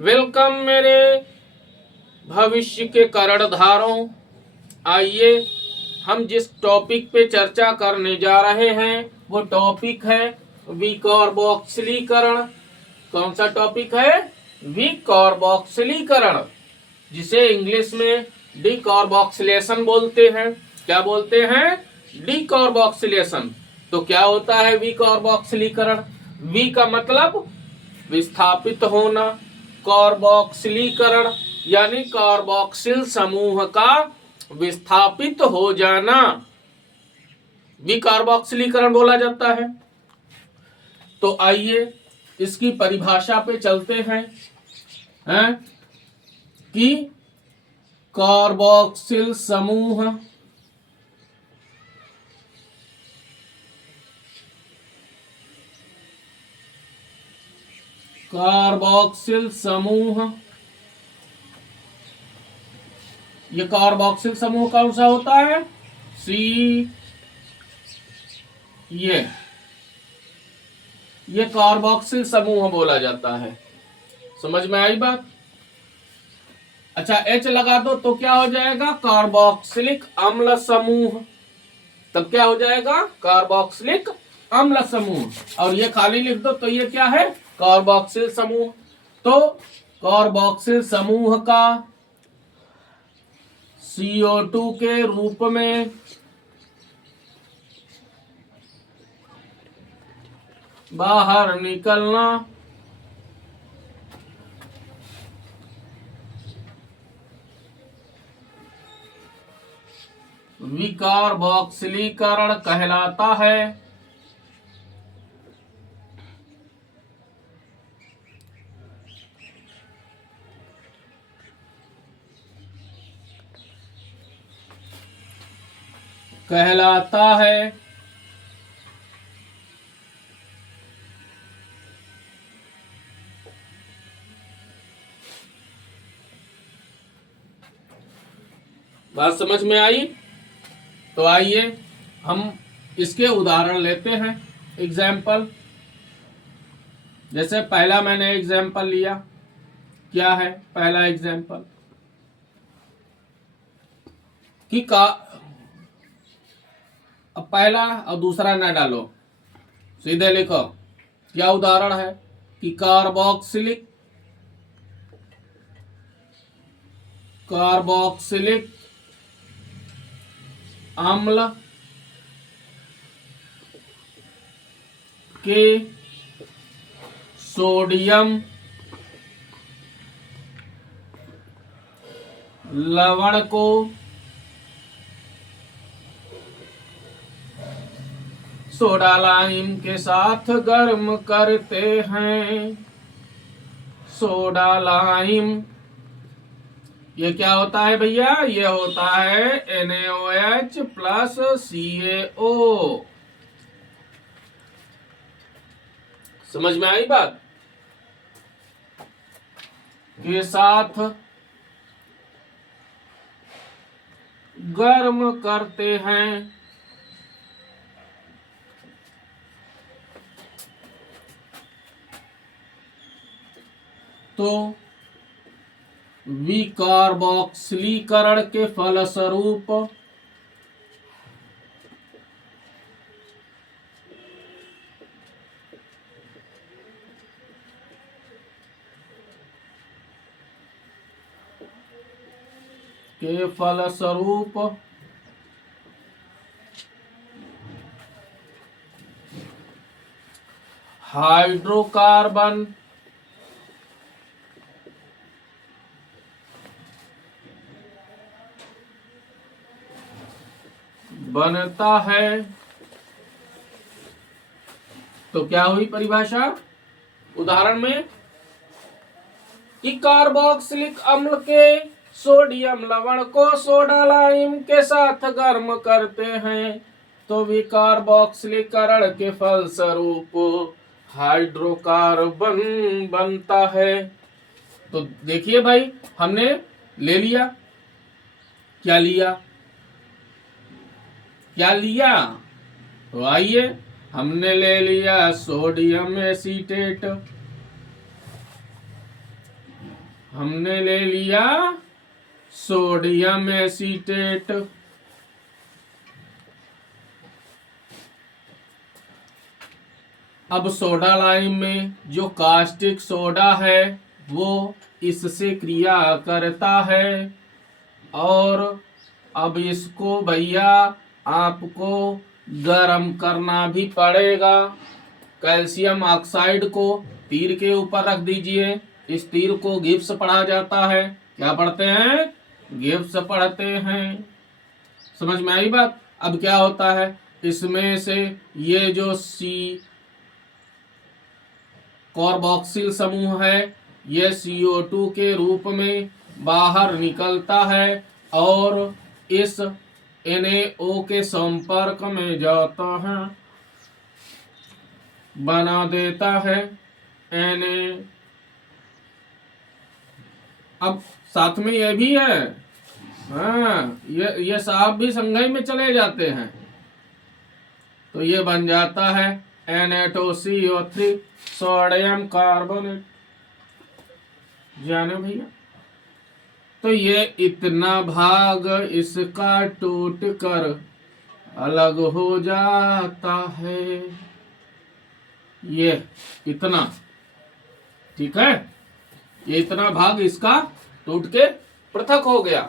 Welcome मेरे भविष्य के कर्णधारों। आइए हम जिस टॉपिक पे चर्चा करने जा रहे हैं वो टॉपिक है विकार्बोक्सिलीकरण। कौन सा टॉपिक है? विकार्बोक्सिलीकरण, जिसे इंग्लिश में डिकार्बोक्सिलेशन बोलते हैं। क्या बोलते हैं? डिकार्बोक्सिलेशन। तो क्या होता है विकार्बोक्सिलीकरण? वी का मतलब विस्थापित होना, कार्बोक्सिलीकरण यानी कार्बोक्सिल समूह का विस्थापित हो जाना विकार्बोक्सिलीकरण बोला जाता है। तो आइए इसकी परिभाषा पे चलते हैं, कि कार्बोक्सिल समूह कार्बोक्सिल समूह ये कार्बोक्सिल समूह कौन सा होता है? सी। ये कार्बोक्सिल समूह बोला जाता है। समझ में आई बात? अच्छा, H लगा दो तो क्या हो जाएगा? कार्बोक्सिलिक अम्ल समूह। तब क्या हो जाएगा? कार्बोक्सिलिक अम्ल समूह। और ये खाली लिख दो तो ये क्या है? कार्बोक्सिल समूह। तो कार्बोक्सिल समूह का CO2 के रूप में बाहर निकलना विकार्बोक्सिलीकरण कहलाता है। बात समझ में आई? तो आइए हम इसके उदाहरण लेते हैं। एग्जाम्पल, जैसे पहला मैंने एग्जाम्पल लिया। क्या है पहला एग्जाम्पल? कि अब पहला और दूसरा ना डालो, सीधे लिखो। क्या उदाहरण है? कि कार्बोक्सिलिक अम्ल के सोडियम लवण को सोडा लाइम के साथ गर्म करते हैं। सोडा लाइम ये क्या होता है भैया? ये होता है NaOH प्लस CaO। समझ में आई बात? के साथ गर्म करते हैं। तो विकार्बोक्सिलीकरण के फलस्वरूप हाइड्रोकार्बन बनता है। तो क्या हुई परिभाषा उदाहरण में? कि कार्बोक्सिलिक अम्ल के सोडियम लवण को सोडा लाइम के साथ गर्म करते हैं तो विकार्बोक्सिलीकरण के फलस्वरूप हाइड्रोकार्बन बनता है। तो देखिए भाई, हमने ले लिया। क्या लिया? तो आइए, हमने ले लिया सोडियम एसीटेट। हमने ले लिया सोडियम एसीटेट। अब सोडा लाइम में जो कास्टिक सोडा है वो इससे क्रिया करता है और अब इसको भैया आपको गर्म करना भी पड़ेगा। कैल्शियम ऑक्साइड को तीर के ऊपर रख दीजिए। इस तीर को गिब्स पढ़ा जाता है। क्या पढ़ते हैं? गिब्स पढ़ते हैं। समझ में आई बात? अब क्या होता है, इसमें से ये जो सी कार्बोक्सिल समूह है ये CO2 के रूप में बाहर निकलता है और इस NaO के संपर्क में जाता है, बना देता है Na। अब साथ में ये भी है, हाँ, ये साहब भी संघई में चले जाते हैं तो ये बन जाता है Na2CO3 सोडियम कार्बोनेट। जाने भैया, तो ये इतना भाग इसका टूट कर अलग हो जाता है, ये इतना, ठीक है, ये इतना भाग इसका टूट के पृथक हो गया।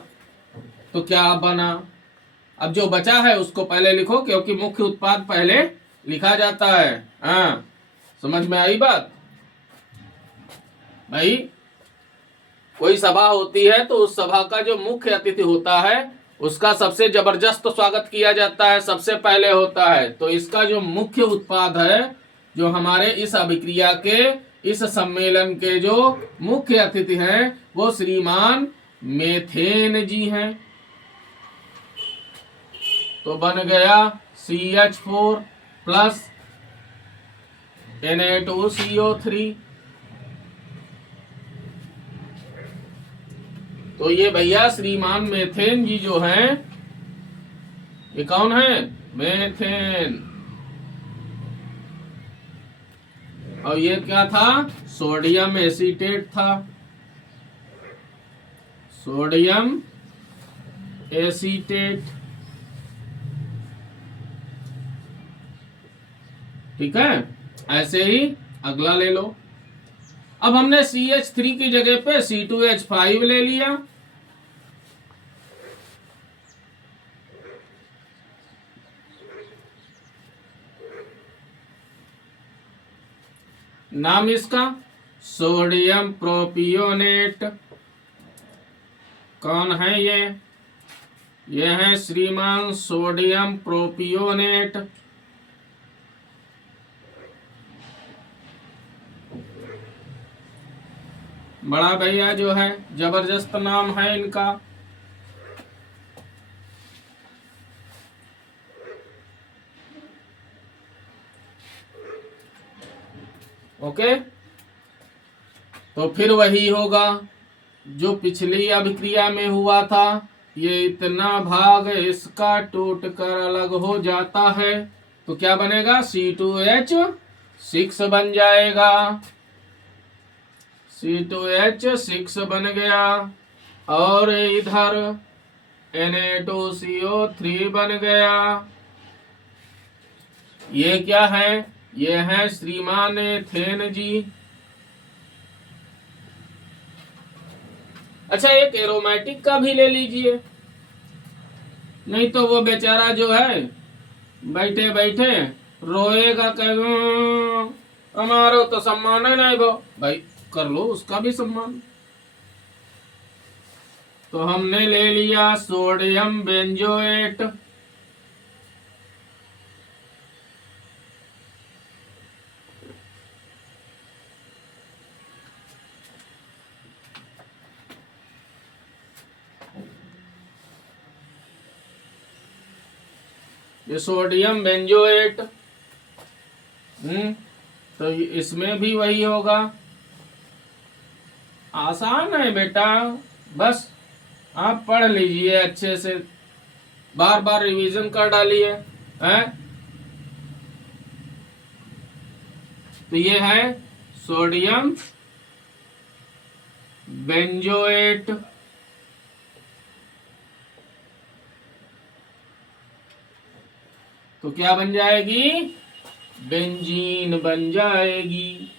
तो क्या बना? अब जो बचा है उसको पहले लिखो क्योंकि मुख्य उत्पाद पहले लिखा जाता है। हाँ, समझ में आई बात? भाई कोई सभा होती है तो उस सभा का जो मुख्य अतिथि होता है उसका सबसे जबरदस्त स्वागत किया जाता है, सबसे पहले होता है। तो इसका जो मुख्य उत्पाद है, जो हमारे इस अभिक्रिया के, इस सम्मेलन के जो मुख्य अतिथि हैं वो श्रीमान मेथेन जी हैं। तो बन गया CH4 प्लस Na2CO3। तो ये भैया श्रीमान मेथेन जी जो हैं, ये कौन है? मेथेन। और ये क्या था? सोडियम एसीटेट था, सोडियम एसीटेट, ठीक है। ऐसे ही अगला ले लो। अब हमने CH3 की जगह पे C2H5 ले लिया। नाम इसका सोडियम प्रोपियोनेट। कौन है ये? ये है श्रीमान सोडियम प्रोपियोनेट। बड़ा भैया जो है, जबरदस्त नाम है इनका। ओके, तो फिर वही होगा जो पिछली अभिक्रिया में हुआ था। ये इतना भाग इसका टूट कर अलग हो जाता है तो क्या बनेगा? C2H6 बन जाएगा। C2H6 बन गया और इधर Na2CO3 बन गया। ये क्या है? ये है श्रीमान एथेन जी। अच्छा, एक एरोमेटिक का भी ले लीजिए, नहीं तो वो बेचारा जो है बैठे बैठे रोएगा, कहेगा हमारो तो सम्मान है नहीं। वो भाई कर लो उसका भी सम्मान। तो हमने ले लिया सोडियम बेंजोएट। ये सोडियम बेंजोएट, तो इसमें भी वही होगा। आसान है बेटा, बस आप पढ़ लीजिए अच्छे से, बार बार रिवीजन कर डालिए, हैं? तो ये है सोडियम बेंजोएट, तो क्या बन जाएगी? बेंजीन बन जाएगी।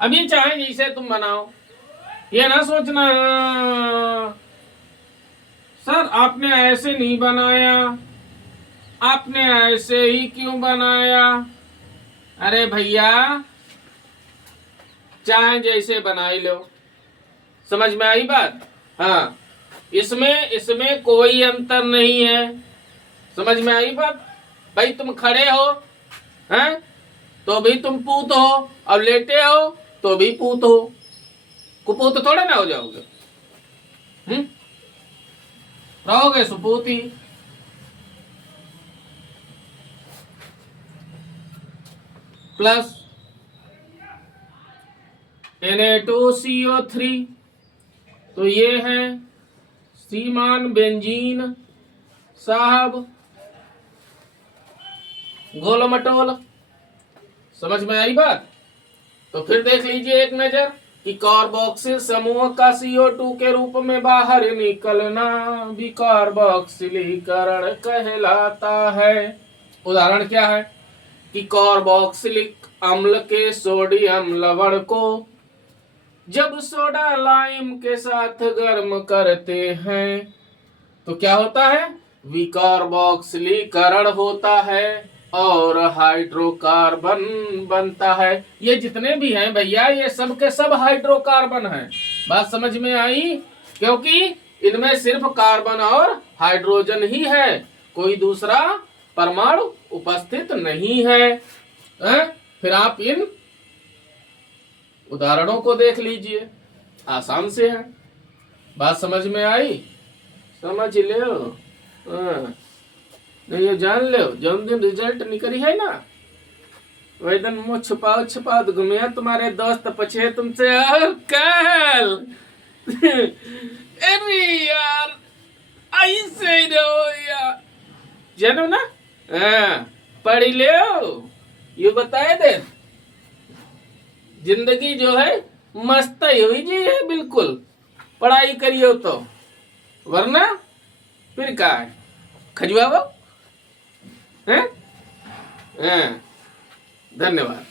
अब ये चाहे जैसे तुम बनाओ, ये ना सोचना सर आपने ऐसे नहीं बनाया, आपने ऐसे ही क्यों बनाया। अरे भैया चाहे जैसे बना ही लो। समझ में आई बात? हाँ, इसमें कोई अंतर नहीं है। समझ में आई बात? भाई तुम खड़े हो हैं तो भी तुम पूत हो, अब लेटे हो तो भी पूत हो। कुपूत थोड़े ना हो जाओगे, रहोगे सुपूत ही। प्लस Na2CO3, तो ये है श्रीमान बेंजीन साहब गोलमटोल। समझ में आई बात? तो फिर देख लीजिए एक नजर कि कार्बोक्सिल समूह का CO2 के रूप में बाहर निकलना भी कार्बोक्सिलीकरण कहलाता है। उदाहरण क्या है कि कार्बोक्सिलिक अम्ल के सोडियम लवण को जब सोडा लाइम के साथ गर्म करते हैं तो क्या होता है? विकार्बोक्सिलीकरण होता है और हाइड्रोकार्बन बनता है। ये जितने भी हैं भैया, ये सब के सब हाइड्रोकार्बन हैं। बात समझ में आई? क्योंकि इनमें सिर्फ कार्बन और हाइड्रोजन ही है, कोई दूसरा परमाणु उपस्थित नहीं है। फिर आप इन उदाहरणों को देख लीजिए, आसान से है। बात समझ में आई? समझ लो। ये जान लो, जौन दिन रिजल्ट निकली है ना, वही दिन मुँह छुपाओ तो घूमिया तुम्हारे दोस्त पछे तुमसे और कल। अरे यार ऐसे ही रहो यार, जानो ना। पढ़ लो, ये बताए दे जिंदगी जो है मस्त हुई जी है, बिल्कुल पढ़ाई करियो तो, वरना फिर क्या है खजुआओ। धन्यवाद।